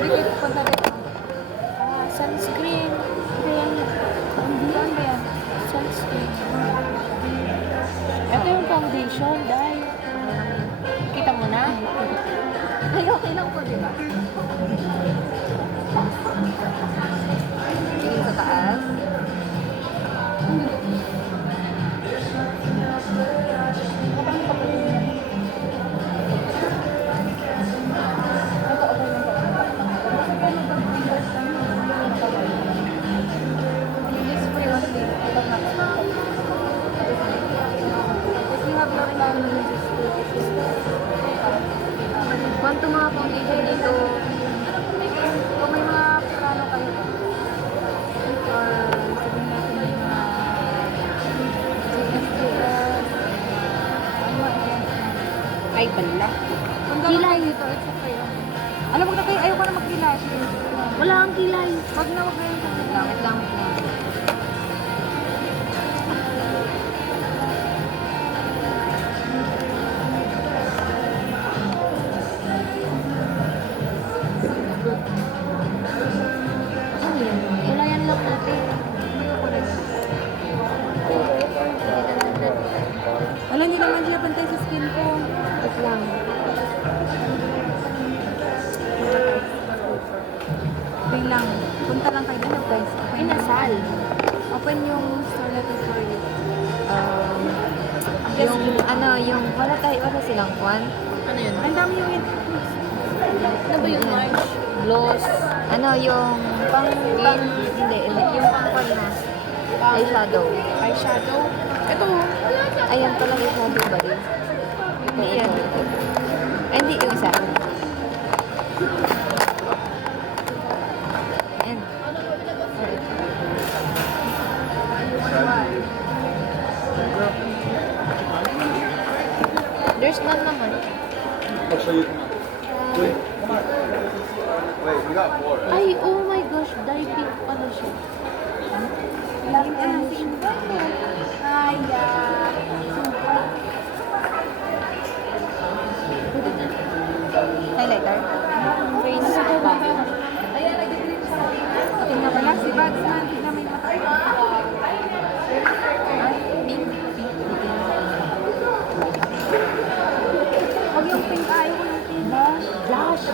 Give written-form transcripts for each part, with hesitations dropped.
Pwede kayo pupunta dito. Sunscreen. Cream. Saan ba yan? Sunscreen. Ito yung foundation, dahil. Kita mo na? Ay, okay lang po, di ba? Tingin sa taas. Kwanto mga foundation dito, kung may mga plano kayo ba? Or sabihin natin may mga GSTS, ano yan? Ay, bala. Kung gano'n kayo dito, it's okay. Alam mo na kayo, ayaw ko na mag-kilay. Wala kang kilay. Wag na, wag na yung langit lang. Wala yan lang natin. Alam niyo naman siya pantay sa skin ko. Wait lang. Okay lang. Punta lang kayo doon, guys. Okay na. Inasal. Open yung store natin for you. Yung ano, yung wala silang kwan. Ano yun? Ang dami yung Ano ba yung March? Gloss. Ano, yung hindi, yung pang kwan na. Eyeshadow. Eyeshadow? Ito. Ayan pala eyeshadow ba din? Hindi yan. Ay, hindi yung isa. Ayan. There's none naman. I'll show you. Wait, come on. Wait, we got four, right? Ay, oh my gosh. Dye pink pala siya. Lagi ka ng simba mo. Kaya. Highlighter? Face ba? Tingnan ko lang si Bagsman. Tingnan may mata. Pink. Huwag yung pink. Ayaw ko ng pink. Blush.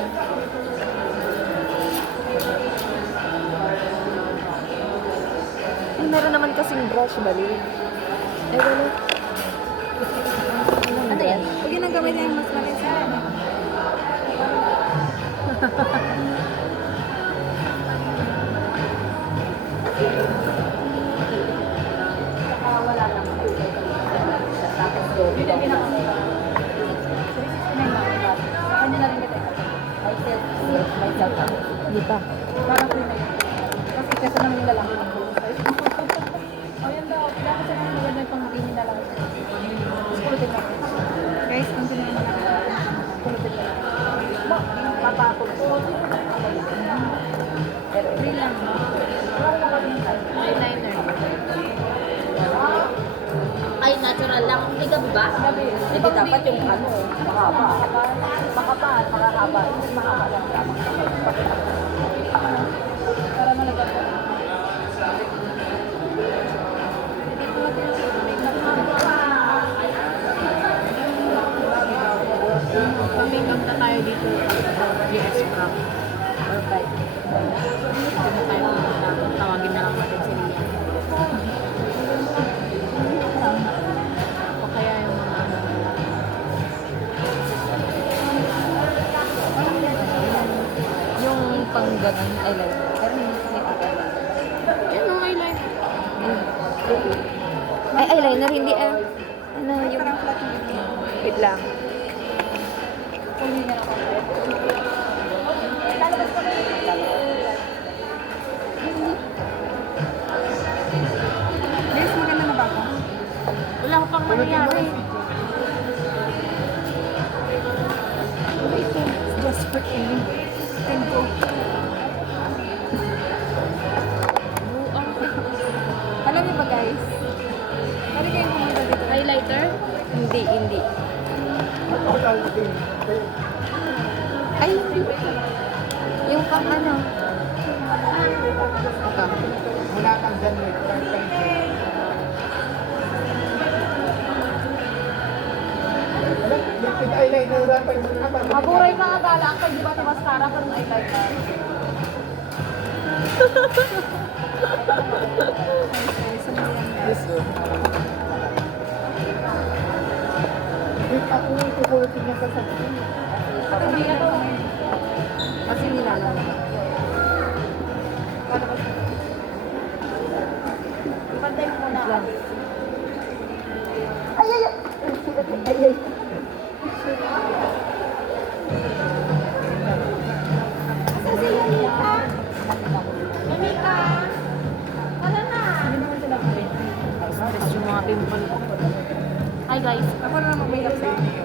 Ay, meron naman kasing brush bali. Ay, wala. Ano yan? Huwag yun ang gawin niya yung mas maliit sa akin. Hindi pa. Parang free na yun. Kasi kasi naman yung lalaki ng kulong sa'yo. O yan daw, dapat sa mga maganda yung pang-bikini na lang. Pulutin lang. Guys, kung sino yung mga pulutin lang. Papapul. Pero free lang. Eyeliner. Ay, natural lang. May gabi ba? Di ba dapat yung ano, mahaba. Makahaba. Mahaba lang. Para malagyan ko. Pag-makeup na tayo dito. GS Prom. Or 5. Dito na tayo pumunta. Tawagin na lang natin si Lian. O kaya yung mga ano. Yung pang ganun eyeliner. Pero hindi kasi eyeliner. Yan o, eyeliner. Ay, eyeliner, hindi Ano, yung... Parang flat yung bikini. Wait lang. Kung hindi niya ako. Guys, maganda na ba ako? Wala ko pang nangyayari. Just for Amy. Can go. Alam niyo ba guys? Pwede kayong pumunta dito. Highlighter? Hindi. Ay, yung Pang ano? Ito. Wala kang dyan, wait. Wala kang dyan. Wala, liquid eyeliner lang pa yung mga pag- Maburay ka nga gala. Ang di ba ito mascara pero I like that. Yes, sir. Wait, ako yung kukulitin niya sa sakin. Hindi ito. Kasi nilalang. Ipantay mo muna. Tapos yung mga pimple ko. Hi guys. Ako na naman may upside.